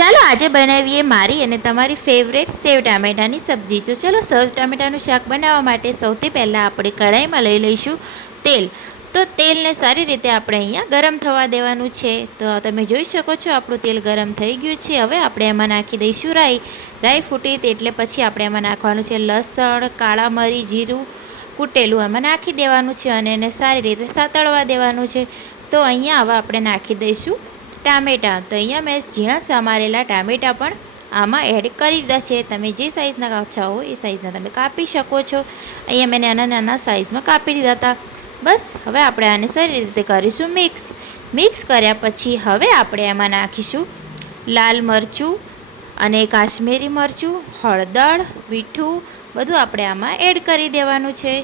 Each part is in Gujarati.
ચાલો આજે બનાવીએ મારી અને તમારી ફેવરેટ સેવ ટામેટાની સબ્જી। તો ચલો સેવ ટામેટાનું શાક બનાવવા માટે સૌથી પહેલાં આપણે કઢાઈમાં લઈ લઈશું તેલ। તો તેલને સારી રીતે આપણે અહીંયા ગરમ થવા દેવાનું છે। તો તમે જોઈ શકો છો આપણું તેલ ગરમ થઈ ગયું છે। હવે આપણે એમાં નાખી દઈશું રાઈ। રાઈ ફૂટી એટલે પછી આપણે એમાં નાખવાનું છે લસણ, કાળા મરી, જીરું કૂટેલું એમાં નાખી દેવાનું છે અને એને સારી રીતે સાતળવા દેવાનું છે। તો અહીંયા હવે આપણે નાખી દઈશું ટામેટાં। તો અહીંયા મેં ઝીણા સમારેલા ટામેટાં પણ આમાં એડ કરી દીધા છે। તમે જે સાઇઝના કાચા હો એ સાઇઝના તમે કાપી શકો છો। અહીંયા મેં નાના નાના સાઇઝમાં કાપી દીધા હતા। બસ હવે આપણે આને સારી રીતે કરીશું મિક્સ કર્યા પછી હવે આપણે એમાં નાખીશું લાલ મરચું અને કાશ્મીરી મરચું, હળદર, મીઠું બધું આપણે આમાં એડ કરી દેવાનું છે।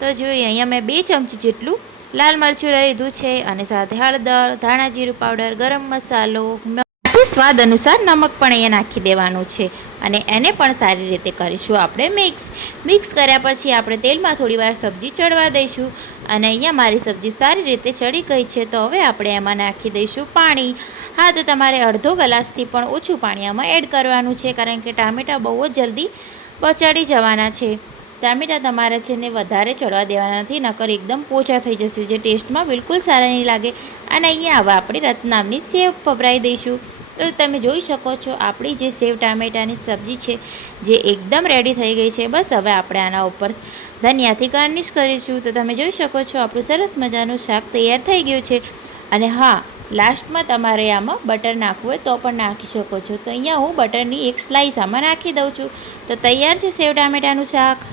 તો જોઈએ અહીંયા મેં 2 ચમચી જેટલું લાલ મરચું લઈ લીધું છે અને સાથે હળદર, ધાણા જીરું પાવડર, ગરમ મસાલો, સ્વાદ અનુસાર નમક પણ અહીંયા નાખી દેવાનું છે અને એને પણ સારી રીતે કરીશું આપણે મિક્સ કર્યા પછી આપણે તેલમાં થોડીવાર સબ્જી ચડવા દઈશું અને અહીંયા મારી સબ્જી સારી રીતે ચડી ગઈ છે। તો હવે આપણે એમાં નાખી દઈશું પાણી। હા, તો તમારે અડધો ગ્લાસથી પણ ઓછું પાણી આમાં એડ કરવાનું છે કારણ કે ટામેટાં બહુ જ જલ્દી પચડી જવાના છે। ટામેટાં તમારે છે ને વધારે ચડવા દેવાના નથી, નકર એકદમ પોચા થઈ જશે જે ટેસ્ટમાં બિલકુલ સારા નહીં લાગે। અને અહીંયા હવે આપણે રતનામની સેવ ભભરાઈ દઈશું। તો તમે જોઈ શકો છો આપણી જે સેવ ટામેટાની સબ્જી છે જે એકદમ રેડી થઈ ગઈ છે। બસ હવે આપણે આના ઉપર ધનિયાથી ગાર્નિશ કરીશું। તો તમે જોઈ શકો છો આપણું સરસ મજાનું શાક તૈયાર થઈ ગયું છે। અને હા, લાસ્ટમાં તમારે આમાં બટર નાખવું હોય તો પણ નાખી શકો છો। તો અહીંયા હું બટરની એક સ્લાઇસ આમાં નાખી દઉં છું। તો તૈયાર છે સેવ ટામેટાનું શાક।